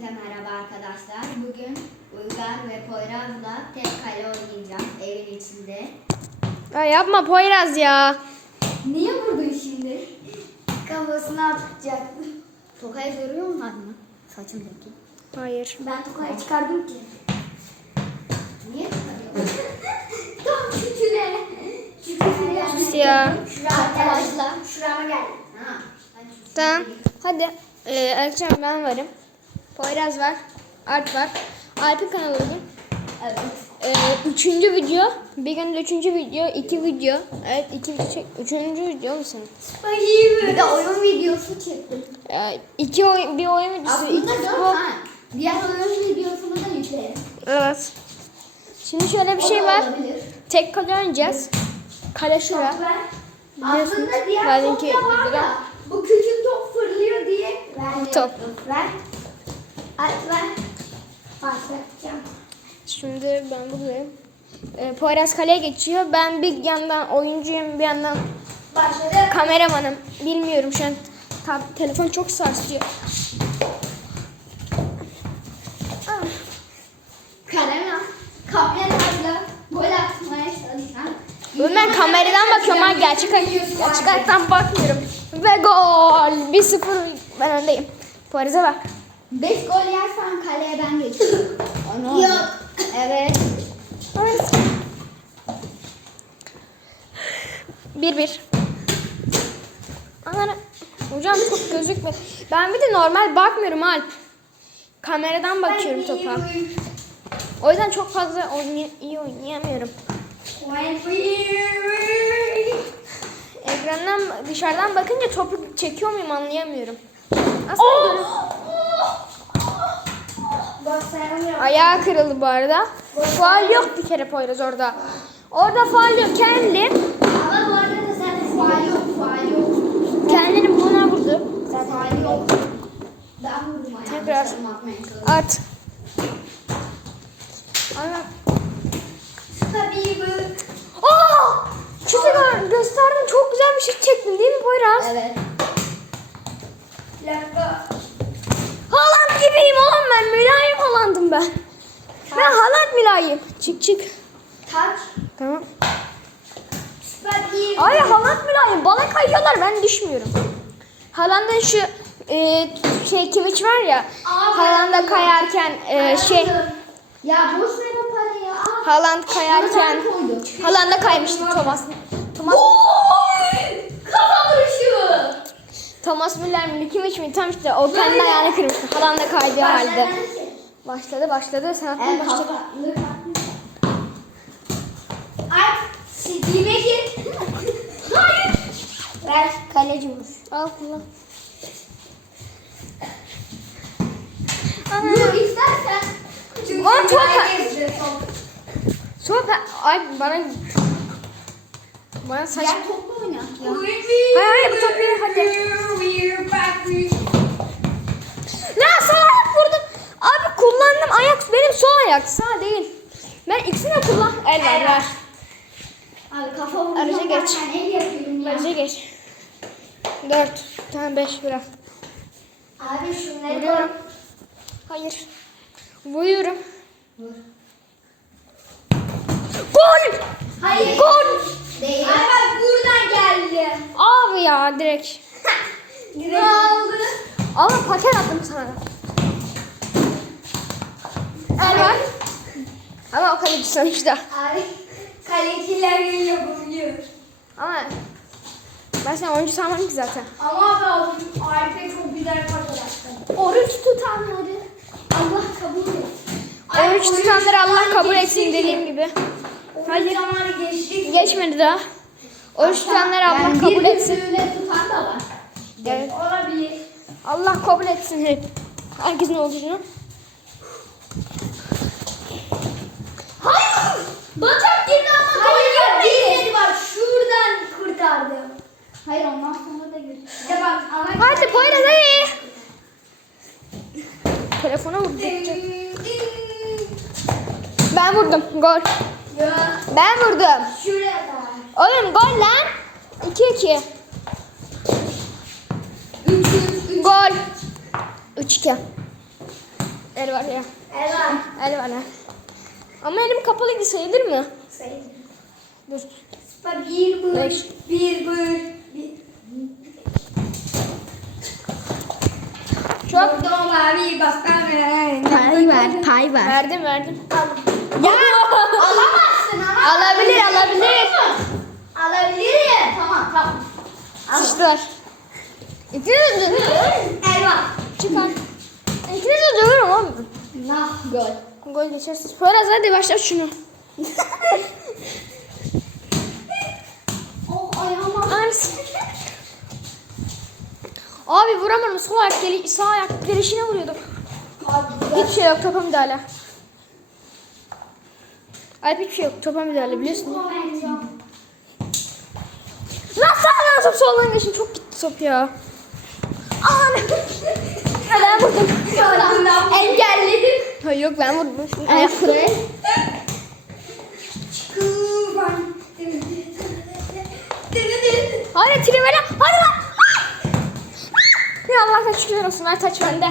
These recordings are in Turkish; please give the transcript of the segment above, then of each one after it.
Hepinize merhaba arkadaşlar. Bugün Uygar ve Poyraz'la tek kale oynayacağız evin içinde. Ya yapma Poyraz ya. Niye vurdun şimdi? Kafasına atacaktım. Tokayı görüyor musun mı? Saçımdaki. Hayır. Ben tokayı çıkardım ki. Niye çıkarıyorsun? Tam. Küçüle. Sus ya. Arkadaşlar. Şurama gel. Ha. Tamam. Hadi. Ee, Alpcan ben varım. Poyraz var. Alp var. Alp'in kanalı bugün. Evet. Ee, üçüncü video. Bir günde üçüncü video. iki video. Evet iki video çek. Üçüncü video mu senin? Bir de oyun videosu çektim. Ee, iki oyun, bir oyun videosu. Aslında iki futbol. ha. Diğer oyun videosunu da yüklerim. Evet. Şimdi şöyle bir O şey var. olabilir. Tek kale oynayacağız. Kale şura. Aslında diğer Benimki top da var da bu küçük top fırlıyor diye ver. Top. Ver. Ver. Başlatacağım. Şimdi ben buradayım. Ee, Poyraz kaleye geçiyor. Ben bir yandan oyuncuyum, bir yandan Başladı. kameramanım. Bilmiyorum şu an. Tab- telefon çok sarsıyor. Kalem kamerayla gol atmaya çalışan. Oğlum ben kameradan bakıyorum ha gerçek gerçek hayattan bakmıyorum. Ve gol. 1-0 ben öndeyim. Poyraz'a bak. 5 gol yersen kaleye ben geçiyorum. Yok. Evet. Poyraz. 1-1. Ana. Hocam çok gözükmüyor. Ben bir de normal bakmıyorum Alp. Kameradan bakıyorum topa. O yüzden çok fazla oynay- iyi oynayamıyorum. Ekrandan dışarıdan bakınca topu çekiyor muyum anlayamıyorum. Aslında böyle- ayağı kırıldı bu arada. Faal yok bir kere Poyraz orada. Orada faal yok. Kendi Ama bu arada da sen faal yok, faal yok. kendini buna vurdu. Sen faal yok. Ben vurdum ayağımı. Tekrar. At. Ana. Tabii bu. Aa! Gösterdin çok güzel bir şey çektin değil mi Poyraz? Evet. Laka. Haaland gibiyim oğlum ben. Haaland'ım ben. Ben Haaland mülayim. Çık çık. Taç. Tamam. Ay Haaland mülayim. Bana kayıyorlar ben düşmüyorum. Haaland'ın şu e, şey kimiç var ya. Aa, Haaland'a ben- kayarken e, şey Ya boş ver o parayı. Aa. Haaland kayarken. Haaland'a kaymıştı Thomas. Thomas! Kafa vuruşu. Thomas Müller mi kimiç mi tam işte o kendi ayağını kırmıştı. Haaland'a kaydığı halde. Başladı başladı. Sen attın El başladı. Ay, sidiğime gir. Hayır. Ver kaleci vuruş. Al kullan. Dur istersen. Çünkü Aa, çok ben- ay bana bana saç. Gel topla oyna. Ya. Hayır hayır bu top hadi. Ne sana vurdum. Kullandım ayak benim sol ayak sağ değil. Ben ikisini de kullan. El ver ver. Abi kafa vuruşu. Araca geç. El yapıyorum ya. Bence geç. Dört. Tamam beş bırak. Abi şunları Vuruyorum. koy. Hayır. Vuruyorum. Vur. Gol! Hayır. Gol! Değil. Ay bak buradan geldi. Abi ya direkt. Ne oldu? Ama paket attım sana. El var. Ama o kadar sonuçta. Abi kaleciler geliyor buluyor. Ama ben sana oyuncu sanmadım ki zaten. Ama ben Arif'e çok güzel pas attım. Oruç tutanları Allah kabul etsin. Oruç tutanları Allah kabul etsin dediğim gibi. Hayır. zamanı geçtik. Geçmedi daha. Oruç tutanları Allah Yani kabul bir etsin. günlüğüne tutan da var. Evet. Olabilir. Allah kabul etsin hep. Herkesin olduğunu. Hayır. Bacak girdi ama Hayır girmedi bak şuradan kurtardım. Hayır ondan sonra da girdi. Ya bak ama Hadi Poyraz hadi. Telefona vurdu. Ben vurdum. Gol. Ya Ben vurdum. şuraya da. Oğlum gol lan. 2-2. Üç, üç, üç. Gol. 3-2. El var ya. Ela. El var ya. Ama elim kapalıydı sayılır mı? Sayın. Dur. Bir bır. Beş. Bir bır. Bir. Çok. Burada mavi başkan. Pay ver, pay ver. Verdim verdim. Ya alamazsın ama. Alabilir, alabilir. Alabilirim. Tamam tamam. Sıçtılar. İkiniz de dövüyorum. Elma. Çıkar. İkiniz de dövüyorum abi. Nah gol. Gol geçersiz. Poyraz hadi başlat şunu. Oh ayağıma. Abi vuramadım. Sol ayak geli sağ ayak gelişine vuruyordum. Hiçbir şey yok. Topa müdahale. Alp hiçbir şey yok. Topa müdahale biliyorsun. Nasıl sağdan top soldan geçin? Çok gitti top ya. Aa ne? Ha, ben vurdum. Engelledim. Ha, yok ben buraya. Kıvan. Hadi trivela. Hadi lan. Ya Allah'tan şükürler olsun. Ver taç bende.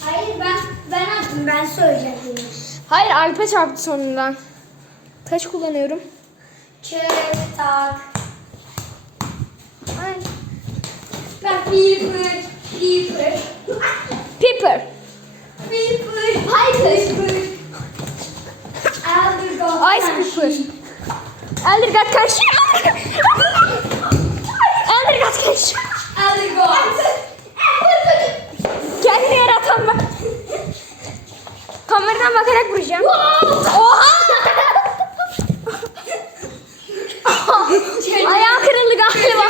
Hayır ben ben attım ben söyleyeceğim. Hayır Alp'e çarptı sonundan. Taç kullanıyorum. Çık tak. Ay. Ben Piper. Piper. Piper. Piper. Piper. Elder Ice Piper. Eldergat karşı. Eldergat karşı. Elder Kendini yaratan bak. Kameradan bakarak vuracağım. Oha! Ayağım kırıldı galiba.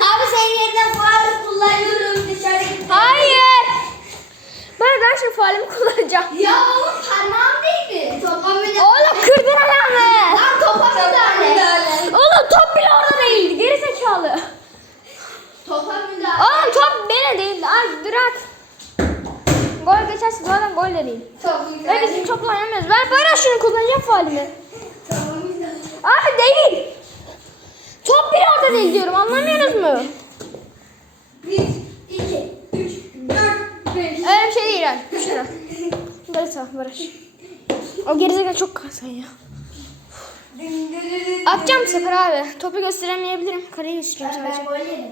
Abi senin yerine faal kullanıyorum dışarı git. Hayır. Ben faalimi kullanacağım. Ya oğlum parmağım değdi. Topa müdahale. Oğlum kırdın ayağımı. Lan topa müdahale. Oğlum top bile orada değildi. Geri zekalı. Topa müdahale. Oğlum top beni değildi. Ay bırak. Gol geçerse zaten gol de değil. Topa Ve bizim topla oynamıyoruz. Ben para şunu kullanacağım faalimi. Topa müdahale. Abi değil. Top bile orada değil diyorum. Anlamıyorsunuz mu? Bir, iki. Öyle bir şey değil yani. Barış al Barış. O gerizekalı çok kasın ya. Atacağım bu sefer abi. Topu gösteremeyebilirim. Kareyi göstereceğim sadece. Ben gol yedim.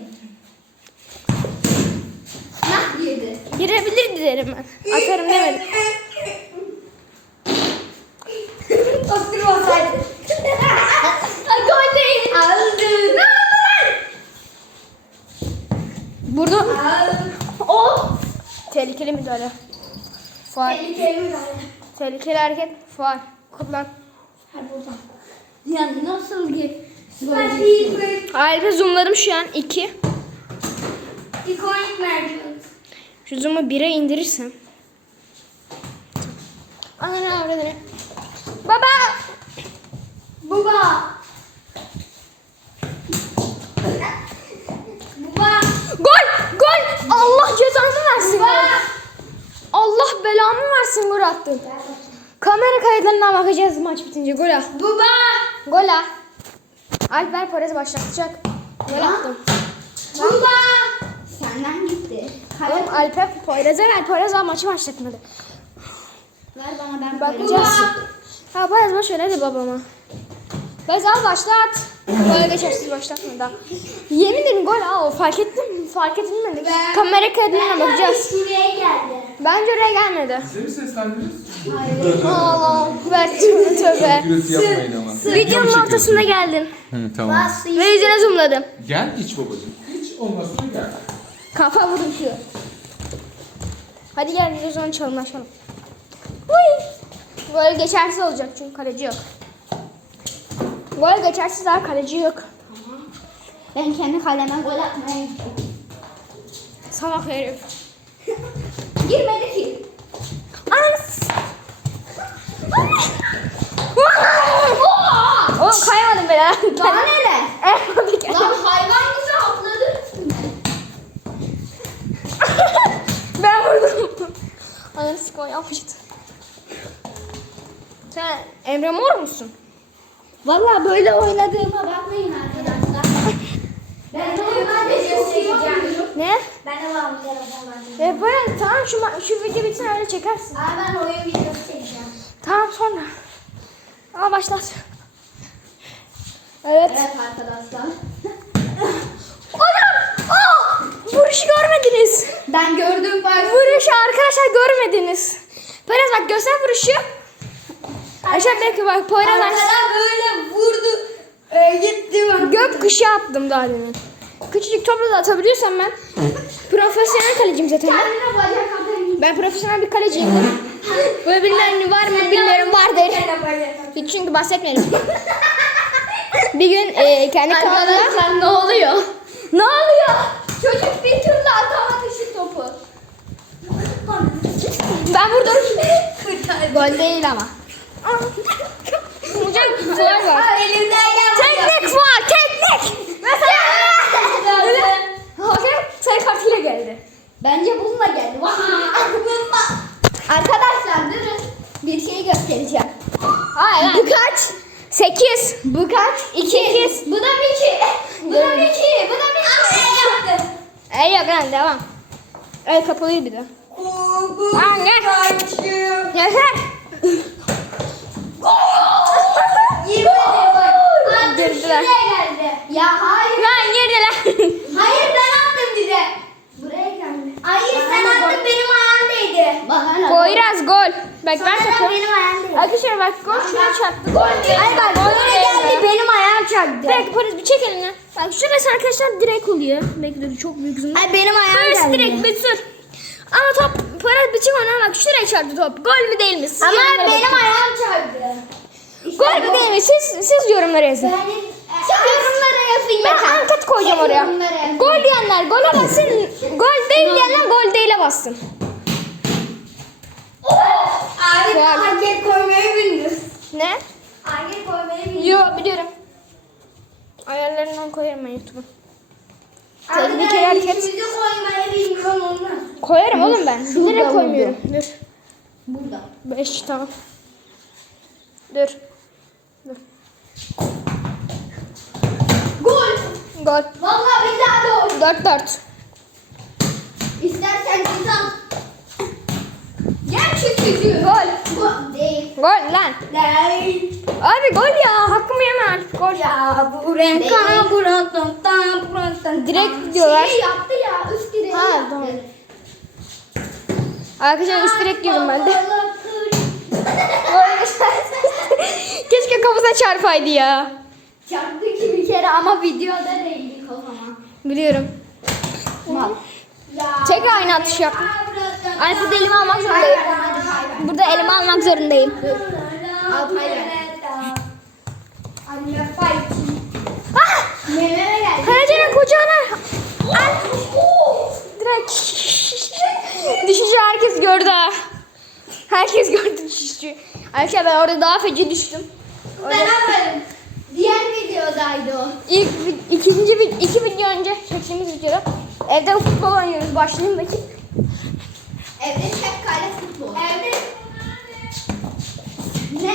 Nah yedi. Girebilir derim ben. Atarım demedim. Oturmasaydı. Gol değil. Aldı. Ne Burada Aldı. o tehlikeli müdahale. Faal. Tehlikeli müdahale. Tehlikeli hareket. Faal. Kullan. Hadi buradan. Ya nasıl ki? Alp'e zoomladım şu an 2. İkonik mercek. Şu zoom'u 1'e indirirsen. Ananı avradını. Baba! Baba. Baba. Gol! Gol! Allah cezanı versin. Baba. Allah belamı versin gol attın. Kamera kayıtlarından bakacağız maç bitince. Gol at. Baba. Gol at. Alper Perez başlatacak. Gol attım. Baba. Senden gitti. Oğlum Alper Perez'e ver. Perez daha maçı başlatmadı. Ver bana ben Bakacağız. Ha Perez boş ver hadi babama. Perez al başlat. Gol geçersiz başlatma daha. Yemin ederim gol al. Fark ettin mi? Fark etmedik. Ben- Kamera kayıtlarına bakacağız. Şuraya geldi. Bence oraya gelmedi. Bize mi seslendiniz? Allah ver tövbe tövbe. Gürültü yapmayın ama. Videonun ortasında geldin. Hı, tamam. Ve yüzüne zoomladım. Gel iç babacığım. Hiç olmazsa gel. Kafa vuruşuyor. Hadi gel bir de zaman çalınlaşalım. Uy. Gol geçersiz olacak çünkü kaleci yok. Gol geçersiz daha kaleci yok. Ben kendi kaleme gol atmaya gittim. Salak herif. Girmedi ki. Ananı Oğlum kaymadım ben. ha. Daha neler? Lan hayvan gibi atladı. ben vurdum. Ananı sikon yapmıştı. Sen Emre Mor musun? Valla böyle oynadığıma bakmayın arkadaşlar. Ben normalde çok seveceğim. Ne? Ben de var bir telefondan. E böyle tamam şu, şu video bitsin öyle çekersin. Abi ben oyun videosu çekeceğim. Tamam sonra. Aa başlat. Evet. Evet arkadaşlar. Adam! Aa! Vuruşu görmediniz. Ben gördüm bak. Vuruşu arkadaşlar görmediniz. Poyraz bak göster vuruşu. Arkadaşlar belki bak Poyraz Arkadan böyle vurdu. Ee, gitti bak. gök kışı attım daha demin. Küçücük topla da atabiliyorsam ben profesyonel kaleciyim zaten ben. Kendine bacak atayım. Ben profesyonel bir kaleciyim. Böyle bilmem var mı bilmiyorum vardır. Hiç çünkü bahsetmedim. bir gün e, kendi kanalımda ne oluyor? ne oluyor? Çocuk bir türlü atamadı şu topu. Ben burada gol değil ama. Hocam güzel var. Elimden geldi. Teknik var, teknik. Mesela Hakem sarı kartıyla geldi. Bence bununla geldi. Arkadaşlar durun. Bir şey göstereceğim. Hayır. Bu kaç? 8. Bu kaç? İki. Sekiz. Bu da bir iki. Bu da bir iki. Bu da bir iki. yaptım. Ey yok lan devam. El kapalıydı bir de. Kubu Lan gel. kaçıyor. Yeter. Yemin ederim bak. Attım Girdiler. şuraya geldi. Ya hayır. Lan girdiler. Hayır ben attım bir de. Buraya geldi. Hayır sen attın benim ayağım değdi. Bana ne? Poyraz gol. Bak ben Sonra takım. benim ayağım değdi. Arkadaşlar bak gol şuna çarptı. Gol. Ay bak Gol geldi benim ayağım çarptı. Direkt Poyraz bir çek elini. Bak şurası arkadaşlar direkt oluyor. Belki de çok büyük zoom. Ay benim ayağım Poyraz geldi. direkt bir sür. Ama top Poyraz bir çek ona bak şuraya çarptı top. Gol mü değil mi? Siz Ama benim bakın. ayağım çarptı. Gol mü değil mi? Siz, siz yorumlara yazın. Benim Yorumlara yazın Ben yeter. anket koyacağım Sen oraya. yorumlara yazın. Gol diyenler gole bassın. Gol değil diyenler gol değil'e bassın. Abi Gol. anket koymayı bilmiyor. Ne? Anket koymayı bilmiyor. Yo biliyorum. Ayarlarından koyarım ben YouTube'a. Ben kere hareket- ikimizi koymayı bilmiyorum ondan. Koyarım oğlum ben. Oldu. koymuyorum. Dur. Burada. 5 tamam. Dur. Dur. Gol. Vallahi daha gol. 4 4. İstersen git al. Gerçekten Gol. Gol değil. Gol lan. Değil. Abi gol ya. Hakkımı yeme artık. Gol. Ya bu renk Değil. kana burantan tan burantan. Direkt diyorlar. Şey yaptı ya. Üst direği Ha, yaptı. tamam. Arkadaşlar üst direkt girdim ben de. Keşke kafasına çarpaydı ya. Çarptı ki bir kere ama videoda zaman. Biliyorum. Mal. Tekrar aynı atış yap. Ay burada elimi almak zorundayım. Burada elimi almak zorundayım. Al. Ah! Kalecinin kucağına. Ay. Direkt. Düşüşü herkes gördü ha. Herkes gördü düşüşü. Arkadaşlar ben orada daha feci düştüm. Ben almadım. Diğer videodaydı o. İlk ikinci iki video önce çektiğimiz videoda evde futbol oynuyoruz. Başlayayım bakayım. Evde tek kale futbol. Evde. Ne?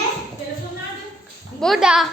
Burada.